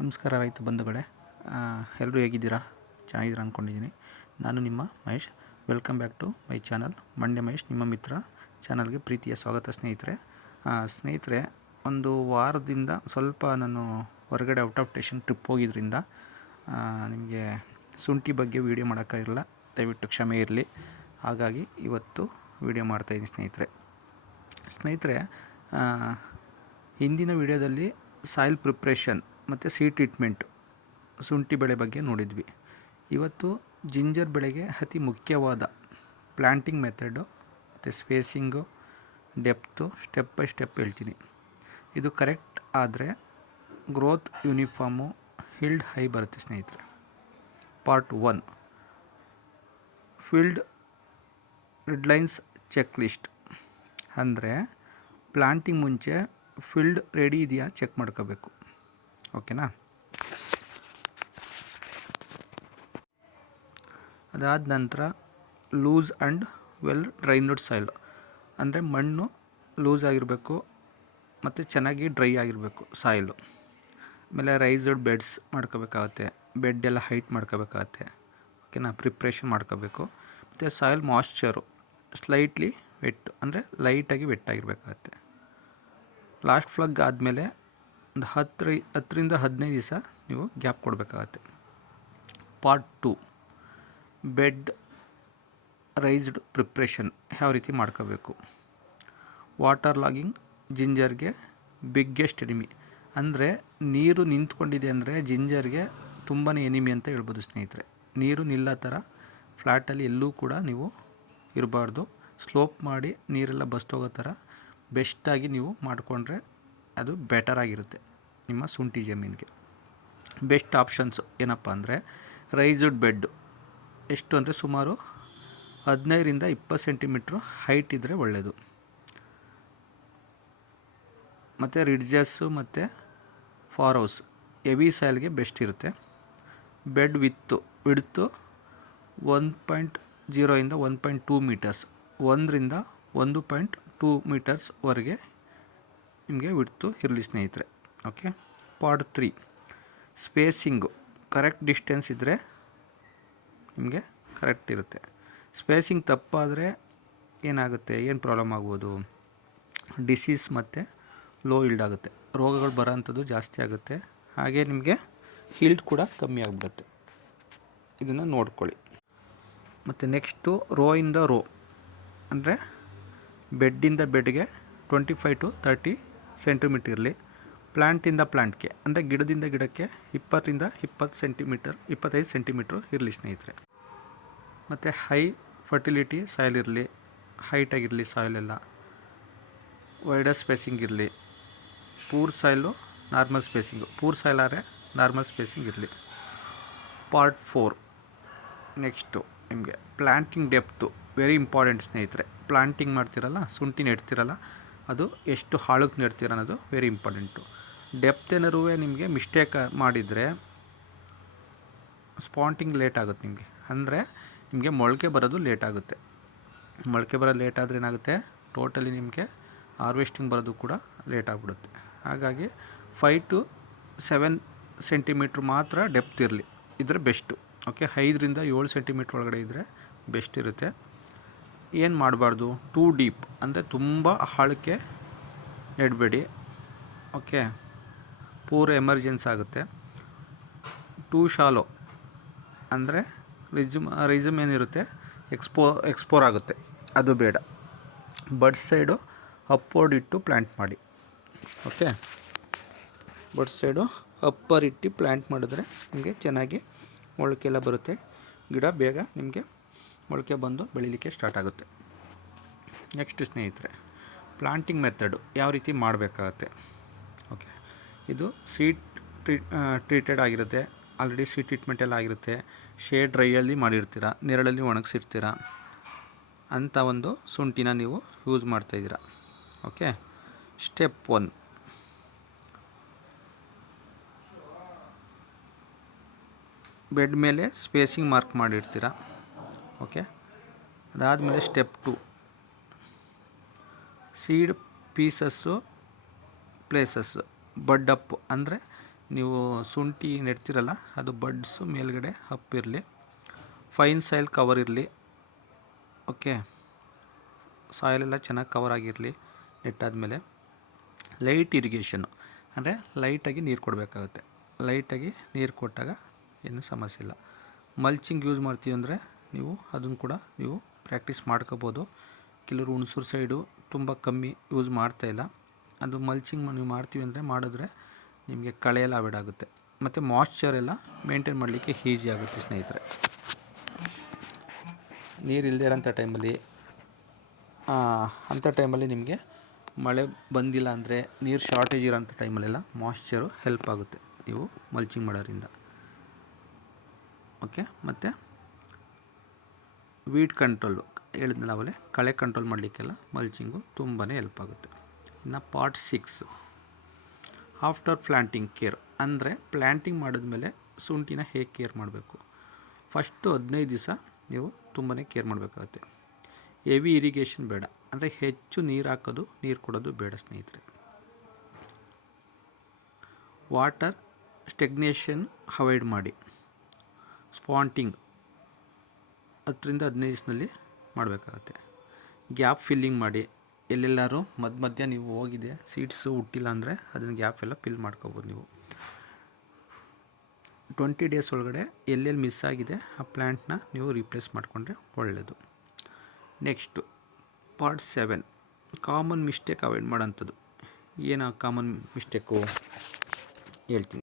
ನಮಸ್ಕಾರ ರೈತ ಬಂಧುಗಳೇ, ಎಲ್ಲರೂ ಹೇಗಿದ್ದೀರಾ? ಚೆನ್ನಾಗಿದ್ದೀರಾ ಅಂದ್ಕೊಂಡಿದ್ದೀನಿ. ನಾನು ನಿಮ್ಮ Mahesh. Welcome back to my channel Mandya Mahesh, ನಿಮ್ಮ ಮಿತ್ರ ಚಾನಲ್ಗೆ ಪ್ರೀತಿಯ ಸ್ವಾಗತ ಸ್ನೇಹಿತರೆ. ಒಂದು ವಾರದಿಂದ ಸ್ವಲ್ಪ ನಾನು ಹೊರಗಡೆ ಔಟ್ ಆಫ್ ಸ್ಟೇಷನ್ ಟ್ರಿಪ್ ಹೋಗಿದ್ದರಿಂದ ನಿಮಗೆ ಶುಂಠಿ ಬಗ್ಗೆ ವೀಡಿಯೋ ಮಾಡೋಕ್ಕಾಗಿರಲ್ಲ, ದಯವಿಟ್ಟು ಕ್ಷಮೆ ಇರಲಿ. ಹಾಗಾಗಿ ಇವತ್ತು ವೀಡಿಯೋ ಮಾಡ್ತಾಯಿದ್ದೀನಿ ಸ್ನೇಹಿತರೆ. ಹಿಂದಿನ ವಿಡಿಯೋದಲ್ಲಿ ಸಾಯಿಲ್ ಪ್ರಿಪ್ರೇಷನ್ ಮತ್ತು ಸೀಡ್ ಟ್ರೀಟ್ಮೆಂಟ್ ಶುಂಠಿ ಬೆಳೆ ಬಗ್ಗೆ ನೋಡಿದ್ವಿ. ಇವತ್ತು ಜಿಂಜರ್ ಬೆಳೆಗೆ ಅತಿ ಮುಖ್ಯವಾದ ಪ್ಲ್ಯಾಂಟಿಂಗ್ ಮೆಥಡು ಮತ್ತು spacing, depth step by step ಹೇಳ್ತೀನಿ. ಇದು ಕರೆಕ್ಟ್ ಆದರೆ ಗ್ರೋತ್ ಯೂನಿಫಾರ್ಮು, ಹಿಲ್ಡ್ ಹೈ ಬರುತ್ತೆ ಸ್ನೇಹಿತರೆ. Part 1 field readiness checklist. ಅಂದರೆ ಪ್ಲ್ಯಾಂಟಿಂಗ್ ಮುಂಚೆ ಫೀಲ್ಡ್ ರೆಡಿ ಇದೆಯಾ ಚೆಕ್ ಮಾಡ್ಕೋಬೇಕು, ಓಕೆನಾ? ಅದಾದ ನಂತರ loose and well drained soil. ಅಂದರೆ ಮಣ್ಣು ಲೂಸ್ ಆಗಿರಬೇಕು ಮತ್ತು ಚೆನ್ನಾಗಿ ಡ್ರೈ ಆಗಿರಬೇಕು ಸಾಯಿಲು. ಆಮೇಲೆ ರೈಸ್ಡ್ ಬೆಡ್ಸ್ ಮಾಡ್ಕೋಬೇಕಾಗತ್ತೆ, ಬೆಡ್ ಎಲ್ಲ ಹೈಟ್ ಮಾಡ್ಕೋಬೇಕಾಗತ್ತೆ, ಓಕೆನಾ? ಪ್ರಿಪ್ರೇಷನ್ ಮಾಡ್ಕೋಬೇಕು. ಮತ್ತು ಸಾಯಿಲ್ ಮಾಯ್ಶ್ಚರು ಸ್ಲೈಟ್ಲಿ ವೆಟ್, ಅಂದರೆ ಲೈಟಾಗಿ ವೆಟ್ಟಾಗಿರಬೇಕಾಗತ್ತೆ. ಲಾಸ್ಟ್ ಫ್ಲಗ್ ಆದಮೇಲೆ ಒಂದು 10ರಿಂದ 15 ದಿವಸ ನೀವು ಗ್ಯಾಪ್ ಕೊಡಬೇಕಾಗತ್ತೆ. ಪಾರ್ಟ್ 2 ಬೆಡ್ ರೈಸ್ಡ್ ಪ್ರಿಪ್ರೇಷನ್ ಯಾವ ರೀತಿ ಮಾಡ್ಕೋಬೇಕು. ವಾಟರ್ ಲಾಗಿಂಗ್ ಜಿಂಜರ್ಗೆ ಬಿಗ್ಗೆಸ್ಟ್ ಎನಿಮಿ. ಅಂದರೆ ನೀರು ನಿಂತ್ಕೊಂಡಿದೆ ಅಂದರೆ ಜಿಂಜರ್ಗೆ ತುಂಬಾ ಎನಿಮಿ ಅಂತ ಹೇಳ್ಬೋದು ಸ್ನೇಹಿತರೆ. ನೀರು ನಿಲ್ಲೋ ಥರ ಫ್ಲ್ಯಾಟಲ್ಲಿ ಎಲ್ಲೂ ಕೂಡ ನೀವು ಇರಬಾರ್ದು. ಸ್ಲೋಪ್ ಮಾಡಿ ನೀರೆಲ್ಲ ಬಸ್ತೋಗೋ ಥರ ಬೆಸ್ಟಾಗಿ ನೀವು ಮಾಡಿಕೊಂಡ್ರೆ ಅದು ಬೆಟರ್ ಆಗಿರುತ್ತೆ ನಿಮ್ಮ ಶುಂಠಿ ಜಮೀನಿಗೆ. ಬೆಸ್ಟ್ ಆಪ್ಷನ್ಸು ಏನಪ್ಪ ಅಂದರೆ ರೈಸ್ಡ್ ಬೆಡ್ಡು. ಎಷ್ಟು ಅಂದರೆ ಸುಮಾರು 15ರಿಂದ 20 ಸೆಂಟಿಮೀಟ್ರು ಹೈಟ್ ಇದ್ದರೆ ಒಳ್ಳೆಯದು. ಮತ್ತು ರಿಡ್ಜಸ್ಸು ಮತ್ತು ಫಾರ್ ಹೌಸ್ ಹೆವಿ ಸಾಯಿಲ್ಗೆ ಬೆಸ್ಟ್ ಇರುತ್ತೆ. ಬೆಡ್ ವಿಡ್ತು 1.0 ಇಂದ 1.2 ಮೀಟರ್ಸ್, 1ರಿಂದ 1.2 ಮೀಟರ್ಸ್ವರೆಗೆ ನಿಮಗೆ ವಿಡ್ತು ಇರಲಿ ಸ್ನೇಹಿತರೆ, okay. Part 3 spacing. Correct distance ಇದ್ದರೆ ನಿಮಗೆ ಕರೆಕ್ಟ್ ಇರುತ್ತೆ. ಸ್ಪೇಸಿಂಗ್ ತಪ್ಪಾದರೆ ಏನಾಗುತ್ತೆ, ಏನು ಪ್ರಾಬ್ಲಮ್ ಆಗ್ಬೋದು? ಡಿಸೀಸ್ ಮತ್ತು ಲೋ ಈಲ್ಡ್ ಆಗುತ್ತೆ, ರೋಗಗಳು ಬರೋ ಅಂಥದ್ದು ಜಾಸ್ತಿ ಆಗುತ್ತೆ. ಹಾಗೆ ನಿಮಗೆ ಹೀಲ್ಡ್ ಕೂಡ ಕಮ್ಮಿ ಆಗಿಬಿಡುತ್ತೆ. ಇದನ್ನು ನೋಡ್ಕೊಳ್ಳಿ. ಮತ್ತು ನೆಕ್ಸ್ಟು ರೋ ಇಂದ ರೋ, ಅಂದರೆ ಬೆಡ್ಡಿಂದ ಬೆಡ್ಗೆ 25 to 30 ಸೆಂಟಿಮೀಟರ್ ಇರಲಿ. ಪ್ಲ್ಯಾಂಟಿಂದ ಪ್ಲ್ಯಾಂಟ್ಗೆ, ಅಂದರೆ ಗಿಡದಿಂದ ಗಿಡಕ್ಕೆ 20ರಿಂದ 25 ಸೆಂಟಿಮೀಟ್ರು ಇರಲಿ ಸ್ನೇಹಿತರೆ. ಮತ್ತು ಹೈ ಫರ್ಟಿಲಿಟಿ ಸಾಯಿಲ್ ಇರಲಿ, ಹೈಟಾಗಿರಲಿ ಸಾಯಿಲೆಲ್ಲ. ವೈಡರ್ ಸ್ಪೇಸಿಂಗ್ ಇರಲಿ. Poor soil normal spacing, poor soil ಆದರೆ ನಾರ್ಮಲ್ ಸ್ಪೇಸಿಂಗ್ ಇರಲಿ. ಪಾರ್ಟ್ 4 ನೆಕ್ಸ್ಟು ನಿಮಗೆ ಪ್ಲ್ಯಾಂಟಿಂಗ್ ಡೆಪ್ತು ವೆರಿ ಇಂಪಾರ್ಟೆಂಟ್ ಸ್ನೇಹಿತರೆ. ಪ್ಲ್ಯಾಂಟಿಂಗ್ ಮಾಡ್ತಿರಲ್ಲ, ಶುಂಠಿ ನೆಡ್ತಿರಲ್ಲ, ಅದು ಎಷ್ಟು ಆಳಕ್ಕೆ ನೆಡ್ತೀರ ಅನ್ನೋದು ವೆರಿ ಇಂಪಾರ್ಟೆಂಟು. ಡೆಪ್ತ್ ಏನಾದ್ರು ನಿಮಗೆ ಮಿಸ್ಟೇಕ್ ಮಾಡಿದರೆ ಸ್ಪಾಂಟಿಂಗ್ ಲೇಟ್ ಆಗುತ್ತೆ ನಿಮಗೆ. ಅಂದರೆ ನಿಮಗೆ ಮೊಳಕೆ ಬರೋದು ಲೇಟ್ ಆಗುತ್ತೆ. ಮೊಳಕೆ ಬರೋದು ಲೇಟ್ ಆದರೆ ಏನಾಗುತ್ತೆ, ಟೋಟಲಿ ನಿಮಗೆ ಹಾರ್ವೆಸ್ಟಿಂಗ್ ಬರೋದು ಕೂಡ ಲೇಟ್ ಆಗಿಬಿಡುತ್ತೆ. ಹಾಗಾಗಿ 5 to 7 ಸೆಂಟಿಮೀಟ್ರ್ ಮಾತ್ರ ಡೆಪ್ತ್ ಇರಲಿ, ಇದ್ರೆ ಬೆಸ್ಟು, ಓಕೆ. 5ರಿಂದ 7 ಸೆಂಟಿಮೀಟ್ರ್ ಒಳಗಡೆ ಇದ್ದರೆ ಬೆಸ್ಟ್ ಇರುತ್ತೆ. ಏನು ಮಾಡಬಾರ್ದು, ಟೂ ಡೀಪ್ ಅಂದರೆ ತುಂಬ ಆಳಕ್ಕೆ ನೆಡಬೇಡಿ, ಓಕೆ. ಪೂರ ಎಮರ್ಜೆನ್ಸಿ ಆಗುತ್ತೆ. ಟೂ ಶಾಲೋ ಅಂದರೆ ರಿಸ್ಮ್ ಏನಿರುತ್ತೆ ಎಕ್ಸ್ಪೋರ್ ಆಗುತ್ತೆ, ಅದು ಬೇಡ. ಬಡ್ ಸೈಡು ಅಪ್ವರ್ಡ್ ಇಟ್ಟು ಪ್ಲ್ಯಾಂಟ್ ಮಾಡಿ, ಓಕೆ. ಬಡ್ ಸೈಡು ಅಪ್ಪರ್ ಇಟ್ಟು ಪ್ಲ್ಯಾಂಟ್ ಮಾಡಿದ್ರೆ ನಿಮಗೆ ಚೆನ್ನಾಗಿ ಮೊಳಕೆ ಎಲ್ಲ ಬರುತ್ತೆ. ಗಿಡ ಬೇಗ ನಿಮಗೆ ಮೊಳಕೆ ಬಂದು ಬೆಳೀಲಿಕ್ಕೆ ಸ್ಟಾರ್ಟ್ ಆಗುತ್ತೆ. ನೆಕ್ಸ್ಟ್ ಸ್ನೇಹಿತರೆ, ಪ್ಲಾಂಟಿಂಗ್ ಮೆಥಡು ಯಾವ ರೀತಿ ಮಾಡಬೇಕಾಗತ್ತೆ, ಓಕೆ. ಇದು ಸೀಡ್ ಟ್ರೀಟೆಡ್ ಆಗಿರುತ್ತೆ, ಆಲ್ರೆಡಿ ಸೀಡ್ ಟ್ರೀಟ್ಮೆಂಟ್ ಎಲ್ಲ ಆಗಿರುತ್ತೆ. ಶೇಡ್ ಡ್ರೈಯಲ್ಲಿ ಮಾಡಿರ್ತೀರ, ನೆರಳಲ್ಲಿ ಒಣಗಿಸಿರ್ತೀರ ಅಂಥ ಒಂದು ಶುಂಠಿನ ನೀವು ಯೂಸ್ ಮಾಡ್ತಾಯಿದ್ದೀರ, ಓಕೆ. ಸ್ಟೆಪ್ 1 ಬೆಡ್ ಮೇಲೆ ಸ್ಪೇಸಿಂಗ್ ಮಾರ್ಕ್ ಮಾಡಿರ್ತೀರ, ಓಕೆ. ಅದಾದಮೇಲೆ step 2 seed pieces places bud up, ಅಂದರೆ ನೀವು ಶುಂಠಿ ನೆಡ್ತಿರಲ್ಲ ಅದು ಬಡ್ಸು ಮೇಲ್ಗಡೆ ಇರಲಿ, ಫೈನ್ ಸಾಯಿಲ್ ಕವರ್ ಇರಲಿ. ಓಕೆ, ಸಾಯಿಲೆಲ್ಲ ಚೆನ್ನಾಗಿ ಕವರ್ ಆಗಿರಲಿ. ನೆಟ್ಟಾದಮೇಲೆ ಲೈಟ್ ಇರಿಗೇಷನ್ನು ಅಂದರೆ ಲೈಟಾಗಿ ನೀರು ಕೊಡಬೇಕಾಗುತ್ತೆ. ಲೈಟಾಗಿ ನೀರು ಕೊಟ್ಟಾಗ ಏನೂ ಸಮಸ್ಯೆ ಇಲ್ಲ. ಮಲ್ಚಿಂಗ್ ಯೂಸ್ ಮಾಡ್ತೀವಿ ಅಂದರೆ ನೀವು ಅದನ್ನು ಕೂಡ ನೀವು ಪ್ರಾಕ್ಟೀಸ್ ಮಾಡ್ಕೋಬೋದು. ಕೆಲವರು ಹುಣಸೂರು ಸೈಡು ತುಂಬ ಕಮ್ಮಿ ಯೂಸ್ ಮಾಡ್ತಾಯಿಲ್ಲ. ಅದು ಮಲ್ಚಿಂಗ್ ನೀವು ಮಾಡ್ತೀವಿ ಅಂದರೆ ಮಾಡಿದ್ರೆ ನಿಮಗೆ ಕಳೆಯೆಲ್ಲ ಅವಾಯ್ಡ್ ಆಗುತ್ತೆ ಮತ್ತು ಮಾಯ್ಶ್ಚರ್ ಎಲ್ಲ ಮೇಂಟೈನ್ ಮಾಡಲಿಕ್ಕೆ ಈಸಿ ಆಗುತ್ತೆ ಸ್ನೇಹಿತರೆ. ನೀರು ಇಲ್ಲದೇ ಇರೋಂಥ ಟೈಮಲ್ಲಿ ಅಂಥ ಟೈಮಲ್ಲಿ ನಿಮಗೆ ಮಳೆ ಬಂದಿಲ್ಲ ಅಂದರೆ ನೀರು ಶಾರ್ಟೇಜ್ ಇರೋಂಥ ಟೈಮಲ್ಲೆಲ್ಲ ಮಾಯ್ಶ್ಚರು ಹೆಲ್ಪ್ ಆಗುತ್ತೆ ನೀವು ಮಲ್ಚಿಂಗ್ ಮಾಡೋದ್ರಿಂದ. ಓಕೆ, ಮತ್ತು ವೀಡ್ ಕಂಟ್ರೋಲು ಹೇಳಿದ್ನಲ್ಲ ಅವಲೇ, ಕಳೆ ಕಂಟ್ರೋಲ್ ಮಾಡಲಿಕ್ಕೆಲ್ಲ ಮಲ್ಚಿಂಗು ತುಂಬಾ ಹೆಲ್ಪ್ ಆಗುತ್ತೆ. ಇನ್ನು ಪಾರ್ಟ್ 6 ಆಫ್ಟರ್ ಪ್ಲ್ಯಾಂಟಿಂಗ್ ಕೇರ್ ಅಂದರೆ ಪ್ಲ್ಯಾಂಟಿಂಗ್ ಮಾಡಿದ್ಮೇಲೆ ಶುಂಠಿನ ಹೇಗೆ ಕೇರ್ ಮಾಡಬೇಕು. ಫಸ್ಟು 15 ದಿವಸ ನೀವು ತುಂಬಾ ಕೇರ್ ಮಾಡಬೇಕಾಗುತ್ತೆ. ಹೆವಿ ಇರಿಗೇಷನ್ ಬೇಡ, ಅಂದರೆ ಹೆಚ್ಚು ನೀರು ಹಾಕೋದು ನೀರು ಕೊಡೋದು ಬೇಡ ಸ್ನೇಹಿತರೆ. ವಾಟರ್ ಸ್ಟೆಗ್ನೇಷನ್ ಅವಾಯ್ಡ್ ಮಾಡಿ. ಸ್ಪಾಂಟಿಂಗ್ 10 ರಿಂದ 15 ದಿವಸದಲ್ಲಿ ಮಾಡಬೇಕಾಗತ್ತೆ. ಗ್ಯಾಪ್ ಫಿಲ್ಲಿಂಗ್ ಮಾಡಿ. ಎಲ್ಲೆಲ್ಲರೂ ಮಧ್ಯ ನೀವು ಹೋಗಿದೆ ಸೀಡ್ಸು ಹುಟ್ಟಿಲ್ಲ ಅಂದರೆ ಅದನ್ನು ಗ್ಯಾಪ್ ಎಲ್ಲ ಫಿಲ್ ಮಾಡ್ಕೋಬೋದು ನೀವು. 20 ಡೇಸ್ ಒಳಗಡೆ ಎಲ್ಲೆಲ್ಲಿ ಮಿಸ್ ಆಗಿದೆ ಆ ಪ್ಲ್ಯಾಂಟ್ನ ನೀವು ರೀಪ್ಲೇಸ್ ಮಾಡಿಕೊಂಡ್ರೆ ಒಳ್ಳೆಯದು. Next part 7 common mistake avoid ಮಾಡೋಂಥದ್ದು. ಏನು ಕಾಮನ್ ಮಿಸ್ಟೇಕು ಹೇಳ್ತೀನಿ.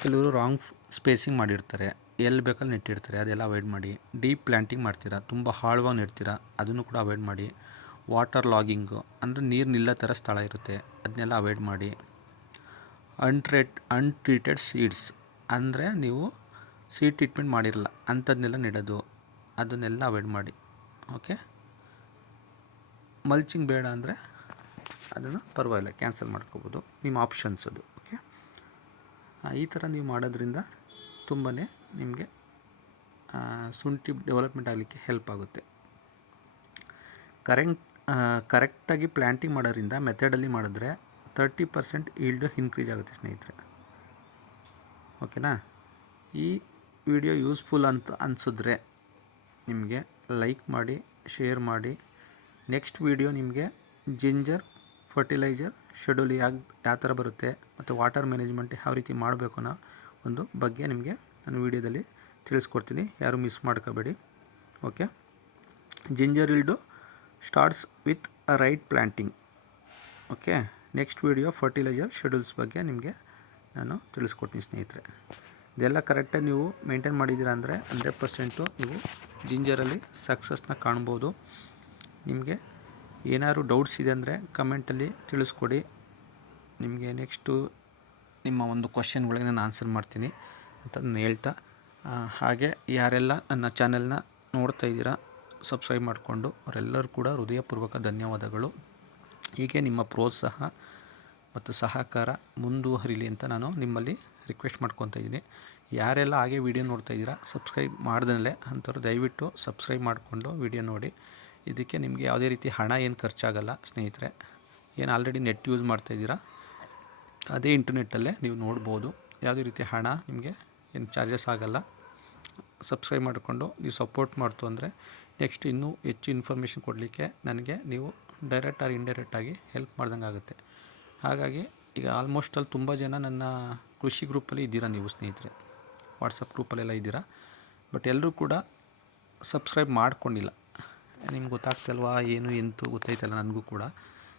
ಕೆಲವರು ರಾಂಗ್ ಸ್ಪೇಸಿಂಗ್ ಮಾಡಿರ್ತಾರೆ, ಎಲ್ಲಿ ಬೇಕಲ್ಲಿ ನೆಟ್ಟಿರ್ತಾರೆ, ಅದೆಲ್ಲ ಅವಾಯ್ಡ್ ಮಾಡಿ. ಡೀಪ್ ಪ್ಲ್ಯಾಂಟಿಂಗ್ ಮಾಡ್ತೀರಾ, ತುಂಬ ಆಳವಾಗಿ ನೆಡ್ತೀರಾ, ಅದನ್ನು ಕೂಡ ಅವಾಯ್ಡ್ ಮಾಡಿ. ವಾಟರ್ ಲಾಗಿಂಗು ಅಂದರೆ ನೀರು ನಿಲ್ಲೋ ಥರ ಸ್ಥಳ ಇರುತ್ತೆ, ಅದನ್ನೆಲ್ಲ ಅವಾಯ್ಡ್ ಮಾಡಿ. ಅನ್ಟ್ರೀಟೆಡ್ ಸೀಡ್ಸ್ ಅಂದರೆ ನೀವು ಸೀಡ್ ಟ್ರೀಟ್ಮೆಂಟ್ ಮಾಡಿರಲ್ಲ ಅಂಥದ್ದನ್ನೆಲ್ಲ ನೆಡೋದು, ಅದನ್ನೆಲ್ಲ ಅವಾಯ್ಡ್ ಮಾಡಿ. ಓಕೆ, ಮಲ್ಚಿಂಗ್ ಬೇಡ ಅಂದರೆ ಅದನ್ನು ಪರವಾಗಿಲ್ಲ ಕ್ಯಾನ್ಸಲ್ ಮಾಡ್ಕೋಬೋದು, ನಿಮ್ಮ ಆಪ್ಷನ್ಸ್ ಅದು. ಓಕೆ, ಈ ಥರ ನೀವು ಮಾಡೋದ್ರಿಂದ ತುಂಬಾ ನಿಮಗೆ ಶುಂಠಿ ಡೆವಲಪ್ಮೆಂಟ್ ಆಗಲಿಕ್ಕೆ ಹೆಲ್ಪ್ ಆಗುತ್ತೆ. ಕರೆಕ್ಟಾಗಿ ಪ್ಲ್ಯಾಂಟಿಂಗ್ ಮಾಡೋದ್ರಿಂದ ಮೆಥಡಲ್ಲಿ ಮಾಡಿದ್ರೆ 30% ಈಲ್ಡು ಇನ್ಕ್ರೀಸ್ ಆಗುತ್ತೆ ಸ್ನೇಹಿತರೆ. ಓಕೆನಾ, ಈ ವಿಡಿಯೋ ಯೂಸ್ಫುಲ್ ಅಂತ ಅನಿಸಿದ್ರೆ ನಿಮಗೆ ಲೈಕ್ ಮಾಡಿ, ಶೇರ್ ಮಾಡಿ. ನೆಕ್ಸ್ಟ್ ವಿಡಿಯೋ ನಿಮಗೆ ಜಿಂಜರ್ ಫರ್ಟಿಲೈಸರ್ ಶೆಡ್ಯೂಲ್ ಯಾವ ಥರ ಬರುತ್ತೆ ಮತ್ತು ವಾಟರ್ ಮ್ಯಾನೇಜ್ಮೆಂಟ್ ಯಾವ ರೀತಿ ಮಾಡಬೇಕು ಅನ್ನೋ ಒಂದು ಬಗ್ಗೆ ನಿಮಗೆ ನಾನು ವಿಡಿಯೋದಲ್ಲಿ ತಿಳಿಸ್ಕೊಡ್ತೀನಿ, ಯಾರು ಮಿಸ್ ಮಾಡ್ಕೋಬೇಡಿ. Okay, ginger yield starts with a right planting. Okay, next video fertiliser schedules ಬಗ್ಗೆ ನಿಮಗೆ ನಾನು ತಿಳಿಸ್ಕೊಡ್ತೀನಿ ಸ್ನೇಹಿತರೆ. ಇದೆಲ್ಲ ಕರೆಕ್ಟಾಗಿ ನೀವು ಮೇಂಟೈನ್ ಮಾಡಿದ್ದೀರಾ ಅಂದರೆ 100% ನೀವು ಜಿಂಜರಲ್ಲಿ ಸಕ್ಸಸ್ನ ಕಾಣ್ಬೋದು. ನಿಮಗೆ ಏನಾದ್ರು ಡೌಟ್ಸ್ ಇದೆ ಅಂದರೆ ಕಮೆಂಟಲ್ಲಿ ತಿಳಿಸ್ಕೊಡಿ. ನಿಮಗೆ ನೆಕ್ಸ್ಟು ನಿಮ್ಮ ಒಂದು ಕ್ವಶನ್ಗಳಿಗೆ ನಾನು ಆನ್ಸರ್ ಮಾಡ್ತೀನಿ ಅಂತ ನಾನು ಹೇಳ್ತಾ, ಹಾಗೆ ಯಾರೆಲ್ಲ ನನ್ನ ಚಾನೆಲ್ನ ನೋಡ್ತಾ ಇದ್ದೀರಾ ಸಬ್ಸ್ಕ್ರೈಬ್ ಮಾಡಿಕೊಂಡು ಅವರೆಲ್ಲರೂ ಕೂಡ ಹೃದಯಪೂರ್ವಕ ಧನ್ಯವಾದಗಳು. ಹೀಗೆ ನಿಮ್ಮ ಪ್ರೋತ್ಸಾಹ ಮತ್ತು ಸಹಕಾರ ಮುಂದುವರಿಲಿ ಅಂತ ನಾನು ನಿಮ್ಮಲ್ಲಿ ರಿಕ್ವೆಸ್ಟ್ ಮಾಡ್ಕೊತಾ ಇದ್ದೀನಿ. ಯಾರೆಲ್ಲ ಹಾಗೆ ವಿಡಿಯೋ ನೋಡ್ತಾ ಇದ್ದೀರಾ ಸಬ್ಸ್ಕ್ರೈಬ್ ಮಾಡ್ದಲೇ ಅಂಥವ್ರು ದಯವಿಟ್ಟು ಸಬ್ಸ್ಕ್ರೈಬ್ ಮಾಡಿಕೊಂಡು ವಿಡಿಯೋ ನೋಡಿ. ಇದಕ್ಕೆ ನಿಮಗೆ ಯಾವುದೇ ರೀತಿ ಹಣ ಏನು ಖರ್ಚಾಗಲ್ಲ ಸ್ನೇಹಿತರೆ. ಏನು ಆಲ್ರೆಡಿ ನೆಟ್ ಯೂಸ್ ಮಾಡ್ತಾಯಿದ್ದೀರಾ ಅದೇ ಇಂಟರ್ನೆಟ್ಟಲ್ಲೇ ನೀವು ನೋಡ್ಬೋದು, ಯಾವುದೇ ರೀತಿ ಹಣ ನಿಮಗೆ ಏನು ಚಾರ್ಜಸ್ ಆಗೋಲ್ಲ. ಸಬ್ಸ್ಕ್ರೈಬ್ ಮಾಡಿಕೊಂಡು ನೀವು ಸಪೋರ್ಟ್ ಮಾಡ್ತು ಅಂದರೆ ನೆಕ್ಸ್ಟ್ ಇನ್ನೂ ಹೆಚ್ಚು ಇನ್ಫಾರ್ಮೇಷನ್ ಕೊಡಲಿಕ್ಕೆ ನನಗೆ ನೀವು ಡೈರೆಕ್ಟ್ ಆರ್ ಇಂಡೈರೆಕ್ಟಾಗಿ ಹೆಲ್ಪ್ ಮಾಡ್ದಂಗೆ ಆಗುತ್ತೆ. ಹಾಗಾಗಿ ಈಗ ಆಲ್ಮೋಸ್ಟ್ ಅಲ್ಲಿ ತುಂಬ ಜನ ನನ್ನ ಕೃಷಿ ಗ್ರೂಪಲ್ಲಿ ಇದ್ದೀರಾ ನೀವು ಸ್ನೇಹಿತರೆ, ವಾಟ್ಸಪ್ ಗ್ರೂಪಲ್ಲೆಲ್ಲ ಇದ್ದೀರಾ. ಬಟ್ ಎಲ್ಲರೂ ಕೂಡ ಸಬ್ಸ್ಕ್ರೈಬ್ ಮಾಡ್ಕೊಂಡಿಲ್ಲ. ನಿಮ್ಗೆ ಗೊತ್ತಾಗ್ತಲ್ವಾ ಏನು ಎಂತೂ ಗೊತ್ತಾಯ್ತಲ್ಲ ನನಗೂ ಕೂಡ.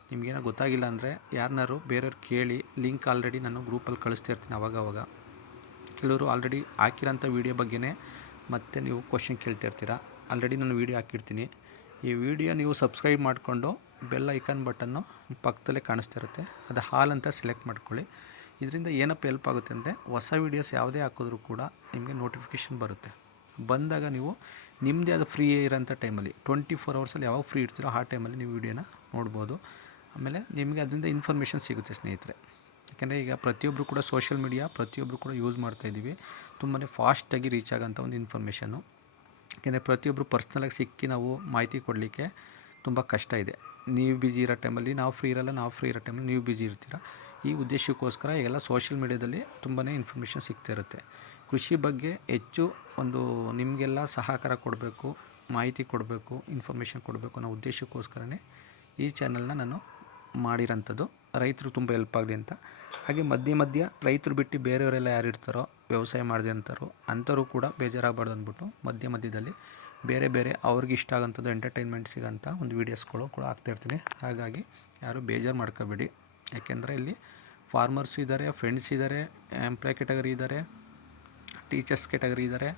ನಿಮಗೇನೋ ಗೊತ್ತಾಗಿಲ್ಲ ಅಂದರೆ ಯಾರನ್ನಾರು ಬೇರೆಯವ್ರು ಕೇಳಿ, ಲಿಂಕ್ ಆಲ್ರೆಡಿ ನಾನು ಗ್ರೂಪಲ್ಲಿ ಕಳಿಸ್ತಾ ಇರ್ತೀನಿ ಅವಾಗವಾಗ. ಕೆಲವರು ಆಲ್ರೆಡಿ ಹಾಕಿರೋಂಥ ವೀಡಿಯೋ ಬಗ್ಗೆನೇ ಮತ್ತೆ ನೀವು ಕ್ವಶನ್ ಕೇಳ್ತಾ ಇರ್ತೀರಾ. ಆಲ್ರೆಡಿ ನಾನು ವೀಡಿಯೋ ಹಾಕಿರ್ತೀನಿ. ಈ ವಿಡಿಯೋ ನೀವು ಸಬ್ಸ್ಕ್ರೈಬ್ ಮಾಡಿಕೊಂಡು ಬೆಲ್ ಐಕಾನ್ ಬಟನ್ನು ಪಕ್ಕದಲ್ಲೇ ಕಾಣಿಸ್ತಾ ಇರುತ್ತೆ, ಅದು ಹಾಲ್ ಅಂತ ಸೆಲೆಕ್ಟ್ ಮಾಡ್ಕೊಳ್ಳಿ. ಇದರಿಂದ ಏನಪ್ಪ ಹೆಲ್ಪ್ ಆಗುತ್ತೆ ಅಂದರೆ ಹೊಸ ವೀಡಿಯೋಸ್ ಯಾವುದೇ ಹಾಕಿದ್ರೂ ಕೂಡ ನಿಮಗೆ ನೋಟಿಫಿಕೇಷನ್ ಬರುತ್ತೆ. ಬಂದಾಗ ನೀವು ನಿಮ್ಮದೇ ಅದು ಫ್ರೀ ಇರೋಂಥ ಟೈಮಲ್ಲಿ 24 ಅವರ್ಸಲ್ಲಿ ಯಾವಾಗ ಫ್ರೀ ಇರ್ತೀರೋ ಆ ಟೈಮಲ್ಲಿ ನೀವು ವೀಡಿಯೋನ ನೋಡ್ಬೋದು. ಆಮೇಲೆ ನಿಮಗೆ ಅದರಿಂದ ಇನ್ಫಾರ್ಮೇಷನ್ ಸಿಗುತ್ತೆ ಸ್ನೇಹಿತರೆ. ಯಾಕೆಂದರೆ ಈಗ ಪ್ರತಿಯೊಬ್ಬರು ಕೂಡ ಸೋಷಿಯಲ್ ಮೀಡಿಯಾ ಪ್ರತಿಯೊಬ್ಬರು ಕೂಡ ಯೂಸ್ ಮಾಡ್ತಾಯಿದ್ದೀವಿ, ತುಂಬಾ ಫಾಸ್ಟಾಗಿ ರೀಚ್ ಆಗೋಂಥ ಒಂದು ಇನ್ಫಾರ್ಮೇಷನ್ನು. ಯಾಕೆಂದರೆ ಪ್ರತಿಯೊಬ್ಬರು ಪರ್ಸ್ನಲಾಗಿ ಸಿಕ್ಕಿ ನಾವು ಮಾಹಿತಿ ಕೊಡಲಿಕ್ಕೆ ತುಂಬ ಕಷ್ಟ ಇದೆ. ನೀವು ಬ್ಯುಸಿ ಇರೋ ಟೈಮಲ್ಲಿ ನಾವು ಫ್ರೀ ಇರಲ್ಲ, ನಾವು ಫ್ರೀ ಇರೋ ಟೈಮಲ್ಲಿ ನೀವು ಬ್ಯುಸಿ ಇರ್ತೀರ. ಈ ಉದ್ದೇಶಕ್ಕೋಸ್ಕರ ಈಗೆಲ್ಲ ಸೋಷಿಯಲ್ ಮೀಡ್ಯಾದಲ್ಲಿ ತುಂಬಾ ಇನ್ಫಾರ್ಮೇಷನ್ ಸಿಗ್ತಾ ಇರುತ್ತೆ. ಕೃಷಿ ಬಗ್ಗೆ ಹೆಚ್ಚು ಒಂದು ನಿಮಗೆಲ್ಲ ಸಹಕಾರ ಕೊಡಬೇಕು, ಮಾಹಿತಿ ಕೊಡಬೇಕು, ಇನ್ಫಾರ್ಮೇಷನ್ ಕೊಡಬೇಕು ಅನ್ನೋ ಉದ್ದೇಶಕ್ಕೋಸ್ಕರನೇ ಈ ಚಾನಲ್ನ ನಾನು ಮಾಡಿರೋಂಥದ್ದು. ರೈತರು ತುಂಬ ಹೆಲ್ಪ್ ಆಗಲಿ ಅಂತ. ಹಾಗೆ ಮಧ್ಯೆ ರೈತರು ಬಿಟ್ಟು ಬೇರೆಯವರೆಲ್ಲ ಯಾರು ಇರ್ತಾರೋ ವ್ಯವಸಾಯ ಮಾಡಿದೆ ಅಂಥವ್ರು ಕೂಡ ಬೇಜಾರಾಗಬಾರ್ದು ಅಂದ್ಬಿಟ್ಟು ಮಧ್ಯದಲ್ಲಿ ಬೇರೆ ಅವ್ರಿಗೆ ಇಷ್ಟ ಆಗೋಂಥದ್ದು ಎಂಟರ್ಟೈನ್ಮೆಂಟ್ ಸಿಗೋಂಥ ಒಂದು ವೀಡಿಯೋಸ್ಗಳು ಕೂಡ ಹಾಕ್ತಾಯಿರ್ತೀನಿ. ಹಾಗಾಗಿ ಯಾರು ಬೇಜಾರು ಮಾಡ್ಕೋಬೇಡಿ. ಯಾಕೆಂದರೆ ಇಲ್ಲಿ ಫಾರ್ಮರ್ಸು ಇದ್ದಾರೆ, ಫ್ರೆಂಡ್ಸ್ ಇದ್ದಾರೆ, ಎಂಪ್ಲಾಯ್ ಕೆಟಗರಿ ಇದ್ದಾರೆ, ಟೀಚರ್ಸ್ ಕೆಟಗರಿ ಇದ್ದಾರೆ,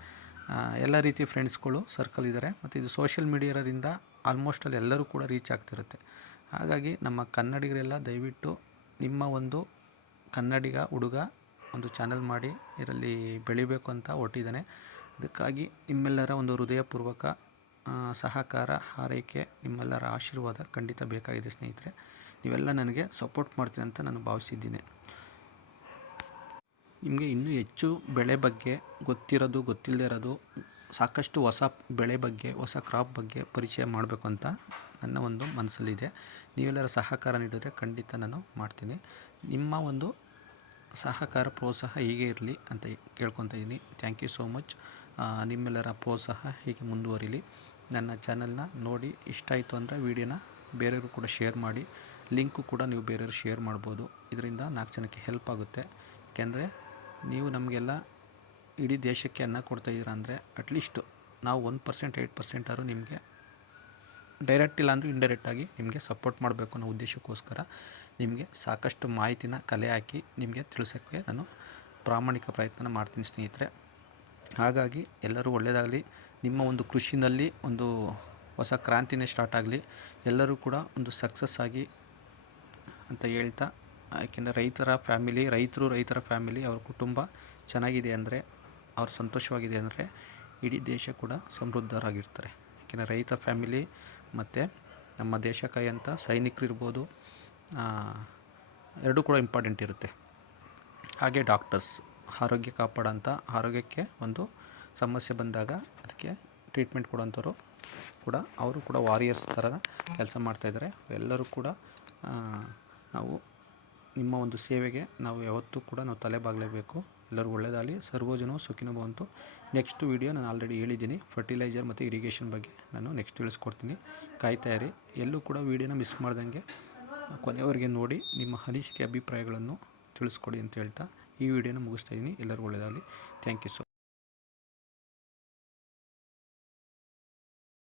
ಎಲ್ಲ ರೀತಿ ಫ್ರೆಂಡ್ಸ್ಗಳು ಸರ್ಕಲ್ ಇದ್ದಾರೆ. ಮತ್ತು ಇದು ಸೋಷಿಯಲ್ ಮೀಡಿಯಾ ಇರೋದ್ರಿಂದ ಆಲ್ಮೋಸ್ಟ್ ಅಲ್ಲಿ ಎಲ್ಲರೂ ಕೂಡ ರೀಚ್ ಆಗ್ತಿರುತ್ತೆ. ಹಾಗಾಗಿ ನಮ್ಮ ಕನ್ನಡಿಗರೆಲ್ಲ ದಯವಿಟ್ಟು ನಿಮ್ಮ ಒಂದು ಕನ್ನಡಿಗ ಹುಡುಗ ಒಂದು ಚಾನಲ್ ಮಾಡಿ ಇದರಲ್ಲಿ ಬೆಳಿಬೇಕು ಅಂತ ಹೊರಟಿದ್ದಾನೆ. ಅದಕ್ಕಾಗಿ ನಿಮ್ಮೆಲ್ಲರ ಒಂದು ಹೃದಯಪೂರ್ವಕ ಸಹಕಾರ, ಹಾರೈಕೆ, ನಿಮ್ಮೆಲ್ಲರ ಆಶೀರ್ವಾದ ಖಂಡಿತ ಬೇಕಾಗಿದೆ ಸ್ನೇಹಿತರೆ. ನೀವೆಲ್ಲ ನನಗೆ ಸಪೋರ್ಟ್ ಮಾಡ್ತೀನಿ ಅಂತ ನಾನು ಭಾವಿಸಿದ್ದೀನಿ. ನಿಮಗೆ ಇನ್ನೂ ಹೆಚ್ಚು ಬೆಳೆ ಬಗ್ಗೆ ಗೊತ್ತಿರೋದು, ಗೊತ್ತಿಲ್ಲದೆ ಇರೋದು, ಸಾಕಷ್ಟು ಹೊಸ ಬೆಳೆ ಬಗ್ಗೆ, ಹೊಸ ಕ್ರಾಪ್ ಬಗ್ಗೆ ಪರಿಚಯ ಮಾಡಬೇಕು ಅಂತ ನನ್ನ ಒಂದು ಮನಸ್ಸಲ್ಲಿದೆ. ನೀವೆಲ್ಲರ ಸಹಕಾರ ನೀಡಿದರೆ ಖಂಡಿತ ನಾನು ಮಾಡ್ತೀನಿ. ನಿಮ್ಮ ಒಂದು ಸಹಕಾರ, ಪ್ರೋತ್ಸಾಹ ಹೀಗೆ ಇರಲಿ ಅಂತ ಕೇಳ್ಕೊತಾ ಇದ್ದೀನಿ. Thank you so much. ನಿಮ್ಮೆಲ್ಲರ ಪ್ರೋತ್ಸಾಹ ಹೀಗೆ ಮುಂದುವರಿಲಿ. ನನ್ನ ಚಾನಲ್ನ ನೋಡಿ ಇಷ್ಟ ಆಯಿತು ಅಂದರೆ ವೀಡಿಯೋನ ಬೇರೆಯವರು ಕೂಡ ಶೇರ್ ಮಾಡಿ. ಲಿಂಕು ಕೂಡ ನೀವು ಬೇರೆಯವರು ಶೇರ್ ಮಾಡ್ಬೋದು. ಇದರಿಂದ 4 ಜನಕ್ಕೆ ಹೆಲ್ಪ್ ಆಗುತ್ತೆ. ಏಕೆಂದರೆ ನೀವು ನಮಗೆಲ್ಲ ಇಡೀ ದೇಶಕ್ಕೆ ಅನ್ನ ಕೊಡ್ತಾಯಿದ್ದೀರ ಅಂದರೆ ಅಟ್ಲೀಸ್ಟು ನಾವು 1%, 8% ಆದರೂ ನಿಮಗೆ ಡೈರೆಕ್ಟ್ ಇಲ್ಲ ಅಂದರೂ ಇಂಡೈರೆಕ್ಟಾಗಿ ನಿಮಗೆ ಸಪೋರ್ಟ್ ಮಾಡಬೇಕು ಅನ್ನೋ ಉದ್ದೇಶಕ್ಕೋಸ್ಕರ ನಿಮಗೆ ಸಾಕಷ್ಟು ಮಾಹಿತಿನ ಕಲೆ ಹಾಕಿ ನಿಮಗೆ ತಿಳಿಸೋಕ್ಕೆ ನಾನು ಪ್ರಾಮಾಣಿಕ ಪ್ರಯತ್ನ ಮಾಡ್ತೀನಿ ಸ್ನೇಹಿತರೆ. ಹಾಗಾಗಿ ಎಲ್ಲರೂ ಒಳ್ಳೆಯದಾಗಲಿ. ನಿಮ್ಮ ಒಂದು ಕೃಷಿನಲ್ಲಿ ಒಂದು ಹೊಸ ಕ್ರಾಂತಿನೇ ಸ್ಟಾರ್ಟ್ ಆಗಲಿ. ಎಲ್ಲರೂ ಕೂಡ ಒಂದು ಸಕ್ಸಸ್ ಆಗಿ ಅಂತ ಹೇಳ್ತಾ, ಯಾಕೆಂದರೆ ರೈತರ ಫ್ಯಾಮಿಲಿ, ಅವ್ರ ಕುಟುಂಬ ಚೆನ್ನಾಗಿದೆ ಅಂದರೆ, ಅವ್ರು ಸಂತೋಷವಾಗಿದೆ ಅಂದರೆ ಇಡೀ ದೇಶ ಕೂಡ ಸಮೃದ್ಧರಾಗಿರ್ತಾರೆ. ಯಾಕೆಂದರೆ ರೈತ ಫ್ಯಾಮಿಲಿ ಮತ್ತು ನಮ್ಮ ದೇಶ ಕಾಯುವಂಥ ಸೈನಿಕರು ಇರ್ಬೋದು, ಎರಡೂ ಕೂಡ ಇಂಪಾರ್ಟೆಂಟ್ ಇರುತ್ತೆ. ಹಾಗೆ ಡಾಕ್ಟರ್ಸ್, ಆರೋಗ್ಯ ಕಾಪಾಡೋಂಥ, ಆರೋಗ್ಯಕ್ಕೆ ಒಂದು ಸಮಸ್ಯೆ ಬಂದಾಗ ಅದಕ್ಕೆ ಟ್ರೀಟ್ಮೆಂಟ್ ಕೊಡೋಂಥವ್ರು ಕೂಡ, ಅವರು ಕೂಡ ವಾರಿಯರ್ಸ್ ಥರ ಕೆಲಸ ಮಾಡ್ತಾಯಿದ್ದಾರೆ. ಎಲ್ಲರೂ ಕೂಡ ನಾವು ನಿಮ್ಮ ಒಂದು ಸೇವೆಗೆ ನಾವು ಯಾವತ್ತೂ ಕೂಡ ನಾವು ತಲೆ ಬಾಗಲೇಬೇಕು. ಎಲ್ಲರೂ ಒಳ್ಳೆಯದಾಗಲಿ. ಸರ್ವಜನವು ಸುಖಿನೋ ಭವಂತು. ನೆಕ್ಸ್ಟ್ ವೀಡಿಯೋ ನಾನು ಆಲ್ರೆಡಿ ಹೇಳಿದ್ದೀನಿ, ಫರ್ಟಿಲೈಸರ್ ಮತ್ತು ಇರಿಗೇಷನ್ ಬಗ್ಗೆ ನಾನು ನೆಕ್ಸ್ಟ್ ತಿಳಿಸ್ಕೊಡ್ತೀನಿ. ಕಾಯ್ತಾ ಇರಿ. ಎಲ್ಲೂ ಕೂಡ ವೀಡಿಯೋನ ಮಿಸ್ ಮಾಡ್ದಂಗೆ ಕೊನೆಯವರೆಗೆ ನೋಡಿ ನಿಮ್ಮ ಅನಿಸಿಕೆ, ಅಭಿಪ್ರಾಯಗಳನ್ನು ತಿಳಿಸ್ಕೊಡಿ ಅಂತ ಹೇಳ್ತಾ ಈ ವಿಡಿಯೋನ ಮುಗಿಸ್ತಾಯಿದ್ದೀನಿ. ಎಲ್ಲರೂ ಒಳ್ಳೆಯದಾಗಲಿ. Thank you so